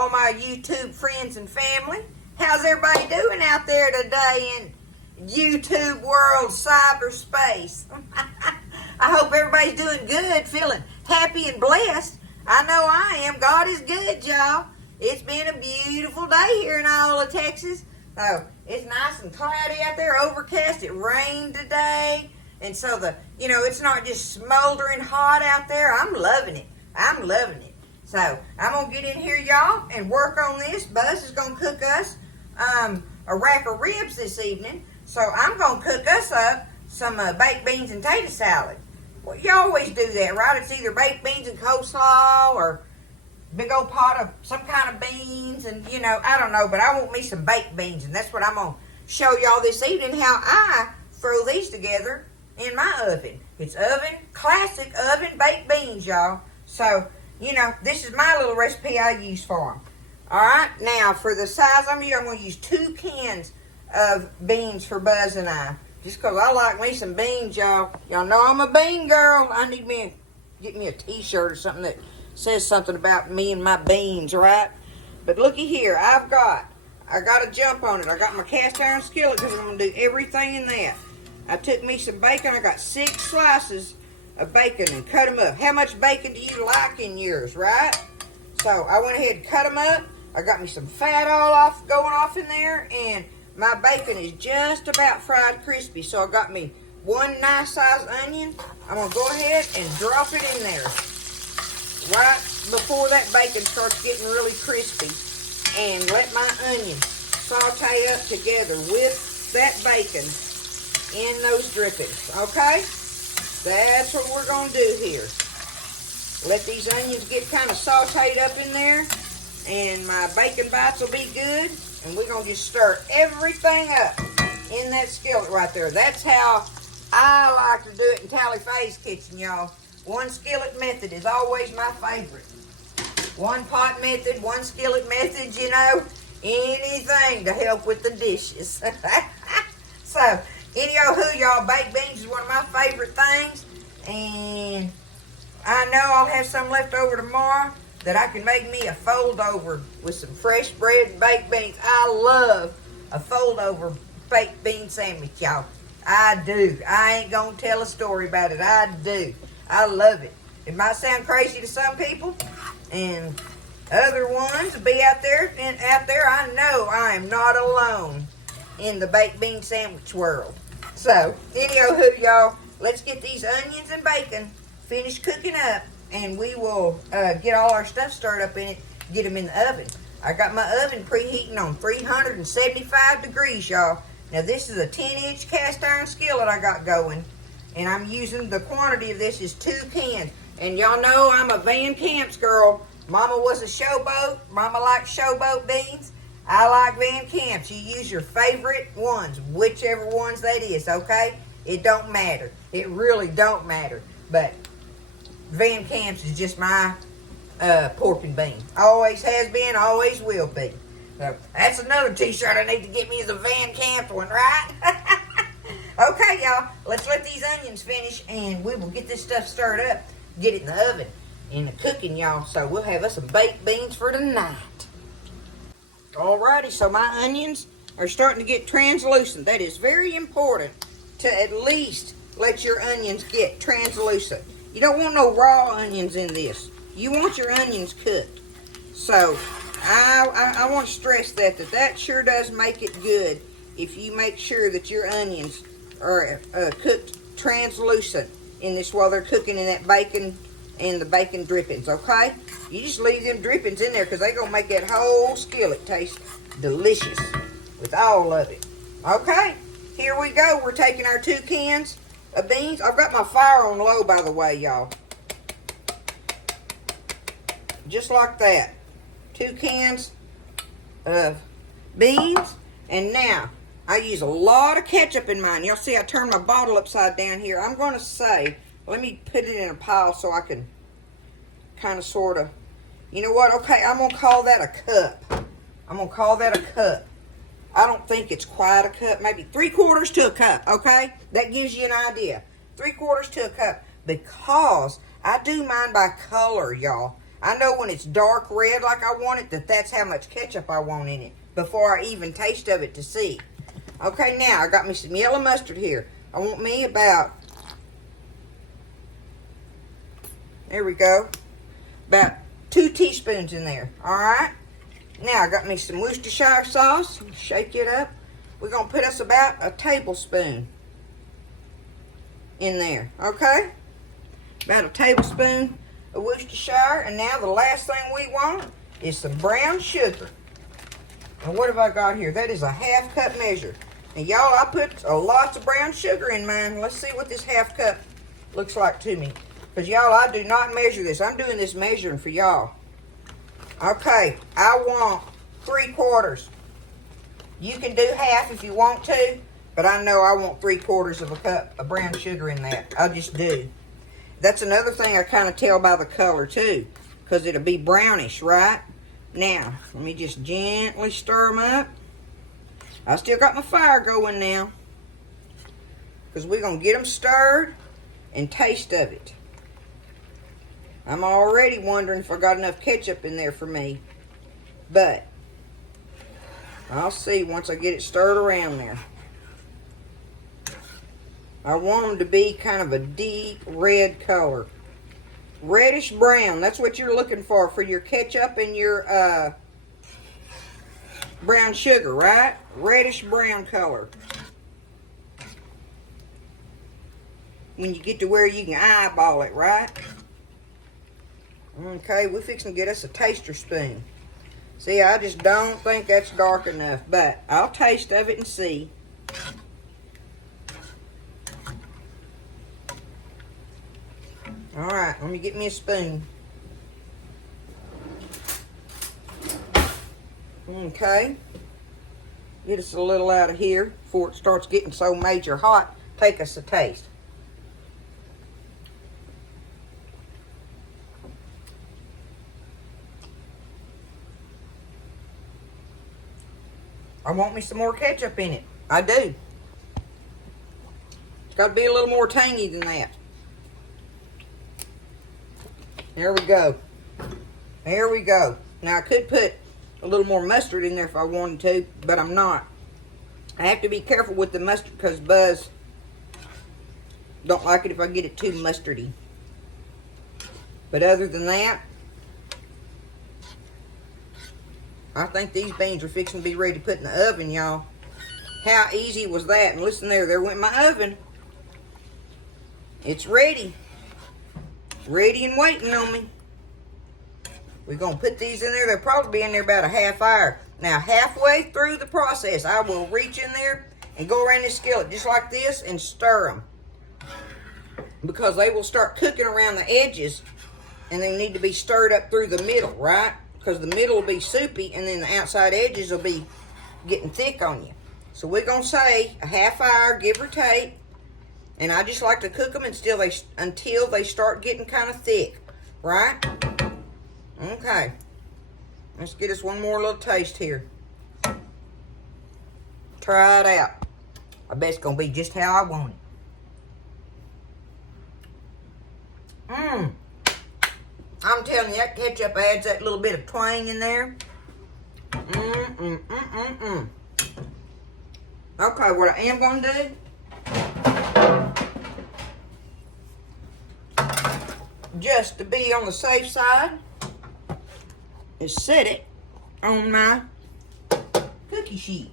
all my YouTube friends and family. How's everybody doing out there today in YouTube world, cyberspace? I hope everybody's doing good, feeling happy and blessed. I know I am. God is good, y'all. It's been a beautiful day here in Iowa, Texas. So it's nice and cloudy out there, overcast. It rained today. And so it's not just smoldering hot out there. I'm loving it. I'm loving it. So I'm going to get in here, y'all, and work on this. Buzz is going to cook us a rack of ribs this evening. So I'm going to cook us up some baked beans and tater salad. Well, you always do that, right? It's either baked beans and coleslaw or big old pot of some kind of beans. And, I don't know, but I want me some baked beans. And that's what I'm going to show y'all this evening, how I throw these together in my oven. It's classic oven baked beans, y'all. So, this is my little recipe I use for them. All right, now for the size I'm going to use 2 cans of beans for Buzz and I. Just because I like me some beans, y'all. Y'all know I'm a bean girl. I need get me a t-shirt or something that says something about me and my beans, right? But looky here, I got to jump on it. I got my cast iron skillet because I'm going to do everything in that. I took me some bacon. I got 6 slices of bacon and cut them up. How much bacon do you like in yours, right? So I went ahead and cut them up. I got me some fat going off in there, and my bacon is just about fried crispy. So I got me 1 nice sized onion. I'm going to go ahead and drop it in there right before that bacon starts getting really crispy, and let my onion saute up together with that bacon in those drippings, okay? That's what we're going to do here. Let these onions get kind of sauteed up in there, and my bacon bites will be good, and we're going to just stir everything up in that skillet right there. That's how I like to do it in Tally Faye's kitchen, y'all. 1 skillet method is always my favorite. 1 pot method, 1 skillet method, anything to help with the dishes. So, anywho, y'all, baked beans is one of my favorite things, and I know I'll have some left over tomorrow that I can make me a fold over with some fresh bread and baked beans. I love a fold over baked bean sandwich, y'all. I do. I ain't gonna tell a story about it. I do. I love it. It might sound crazy to some people, and other ones will be out there. And out there, I know I am not alone in the baked bean sandwich world. So, anywho, y'all, let's get these onions and bacon finished cooking up, and we will get all our stuff stirred up in it, get them in the oven. I got my oven preheating on 375 degrees, y'all. Now, this is a 10-inch cast iron skillet I got going, and I'm using, the quantity of this is 2 cans. And y'all know I'm a Van Camp's girl. Mama was a Showboat. Mama likes Showboat beans. I like Van Camp's. You use your favorite ones, whichever ones that is, okay? It don't matter. It really don't matter. But Van Camp's is just my pork and bean. Always has been, always will be. So that's another t-shirt I need to get me, is a Van Camp one, right? Okay, y'all. Let's let these onions finish, and we will get this stuff stirred up, get it in the oven, in the cooking, y'all. So we'll have us some baked beans for tonight. Alrighty, so my onions are starting to get translucent. That is very important, to at least let your onions get translucent. You don't want no raw onions in this. You want your onions cooked. So I want to stress that sure does make it good if you make sure that your onions are cooked translucent in this while they're cooking in that bacon and the bacon drippings, okay? You just leave them drippings in there because they're going to make that whole skillet taste delicious with all of it. Okay, here we go. We're taking our 2 cans of beans. I've got my fire on low, by the way, y'all. Just like that. 2 cans of beans. And now, I use a lot of ketchup in mine. You'll see I turned my bottle upside down here. I'm going to say, let me put it in a pile so I can kind of sort of, you know what? Okay, I'm going to call that a cup. I'm going to call that a cup. I don't think it's quite a cup. Maybe 3/4 to a cup, okay? That gives you an idea. 3/4 to a cup. Because I do mine by color, y'all. I know when it's dark red like I want it, that's how much ketchup I want in it before I even taste of it to see. Okay, now I got me some yellow mustard here. I want me about, there we go, about 2 teaspoons in there. All right. Now I got me some Worcestershire sauce. Shake it up. We're going to put us about a tablespoon in there. Okay. About a tablespoon of Worcestershire. And now the last thing we want is some brown sugar. And what have I got here? That is a 1/2 cup measure. And y'all, I put lots of brown sugar in mine. Let's see what this 1/2 cup looks like to me. Because y'all, I do not measure this. I'm doing this measuring for y'all. Okay, I want 3/4. You can do half if you want to, but I know I want 3/4 of a cup of brown sugar in that. I just do. That's another thing I kind of tell by the color too, because it'll be brownish, right? Now, let me just gently stir them up. I still got my fire going now, because we're going to get them stirred and taste of it. I'm already wondering if I got enough ketchup in there for me, but I'll see once I get it stirred around there. I want them to be kind of a deep red color. Reddish brown. That's what you're looking for your ketchup and your brown sugar, right? Reddish brown color. When you get to where you can eyeball it, right? Okay, we're fixing to get us a taster spoon. See, I just don't think that's dark enough, but I'll taste of it and see. All right, let me get me a spoon. Okay. Get us a little out of here before it starts getting so major hot. Take us a taste. I want me some more ketchup in it. I do. It's got to be a little more tangy than that. There we go. There we go. Now I could put a little more mustard in there if I wanted to, but I'm not. I have to be careful with the mustard because Buzz don't like it if I get it too mustardy. But other than that, I think these beans are fixing to be ready to put in the oven, y'all. How easy was that? And listen there went my oven. It's ready. Ready and waiting on me. We're going to put these in there. They'll probably be in there about a half hour. Now, halfway through the process, I will reach in there and go around this skillet just like this and stir them. Because they will start cooking around the edges and they need to be stirred up through the middle, right? Because the middle will be soupy and then the outside edges will be getting thick on you. So we're going to say a half hour, give or take. And I just like to cook them until they start getting kind of thick, right? Okay. Let's get us one more little taste here. Try it out. I bet it's going to be just how I want it. I'm telling you, that ketchup adds that little bit of twang in there. Okay, what I am going to do, just to be on the safe side, is set it on my cookie sheet.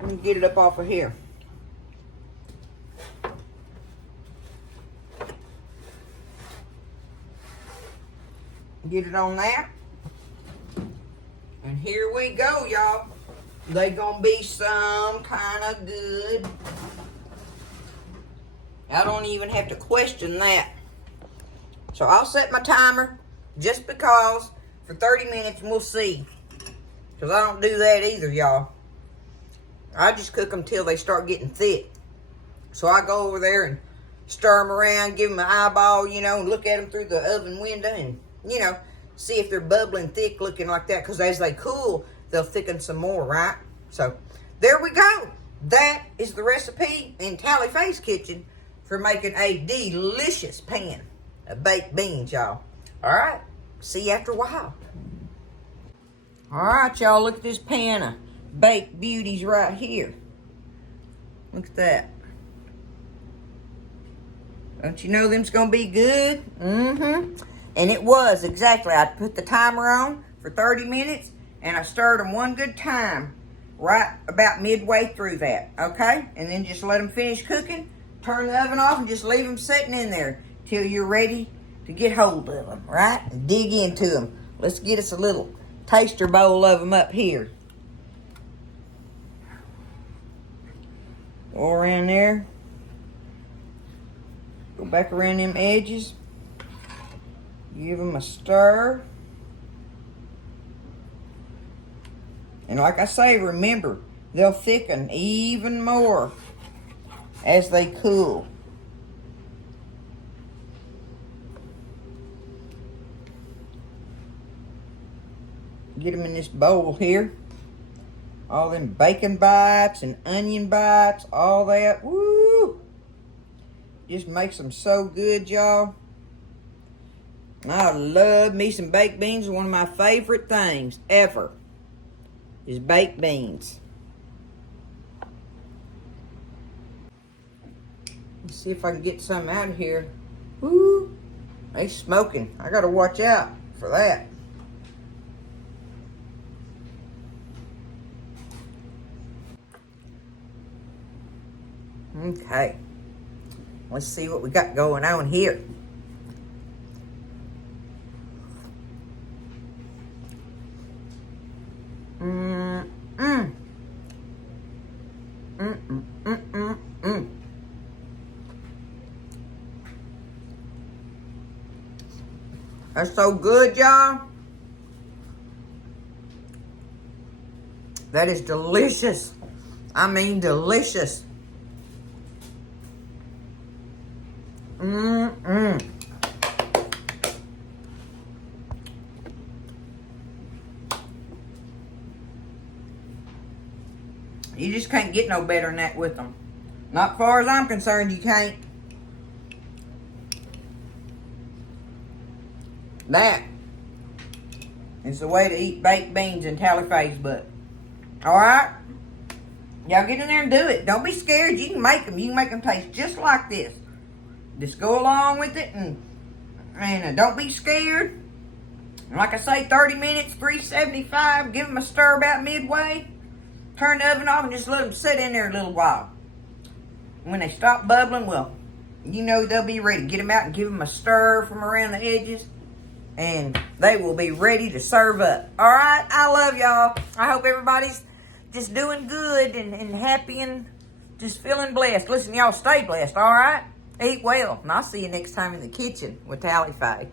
Let me get it up off of here. Get it on that. And here we go, y'all. They gonna be some kind of good. I don't even have to question that. So I'll set my timer just because for 30 minutes and we'll see. Because I don't do that either, y'all. I just cook them till they start getting thick. So I go over there and stir them around, give them an eyeball, you know, and look at them through the oven window and, you know, see if they're bubbling thick looking like that. Because as they cool, they'll thicken some more, right? So there we go. That is the recipe in Tally Faye's kitchen for making a delicious pan baked beans, y'all. All right, see you after a while. All right, y'all, look at this pan of baked beauties right here. Look at that. Don't you know them's gonna be good? Mm-hmm. And it was, exactly. I put the timer on for 30 minutes, and I stirred them one good time right about midway through that, okay? And then just let them finish cooking, turn the oven off, and just leave them sitting in there till you're ready to get hold of them, right? And dig into them. Let's get us a little taster bowl of them up here. Go around there. Go back around them edges. Give them a stir. And like I say, remember, they'll thicken even more as they cool. Get them in this bowl here. All them bacon bites and onion bites, all that. Woo! Just makes them so good, y'all. I love me some baked beans. One of my favorite things ever is baked beans. Let's see if I can get some out of here. Woo! They smoking. I gotta watch out for that. Okay. Let's see what we got going on here. That's so good, y'all. That is delicious. I mean, delicious. You just can't get no better than that with them. Not far as I'm concerned, you can't. That is the way to eat baked beans in Tallyface butt. Alright? Y'all get in there and do it. Don't be scared. You can make them. You can make them taste just like this. Just go along with it and don't be scared. And like I say, 30 minutes, 375. Give them a stir about midway. Turn the oven off and just let them sit in there a little while. When they stop bubbling, well, you know they'll be ready. Get them out and give them a stir from around the edges. And they will be ready to serve up. All right? I love y'all. I hope everybody's just doing good and happy and just feeling blessed. Listen, y'all stay blessed, all right? Eat well. And I'll see you next time in the kitchen with Tallyface.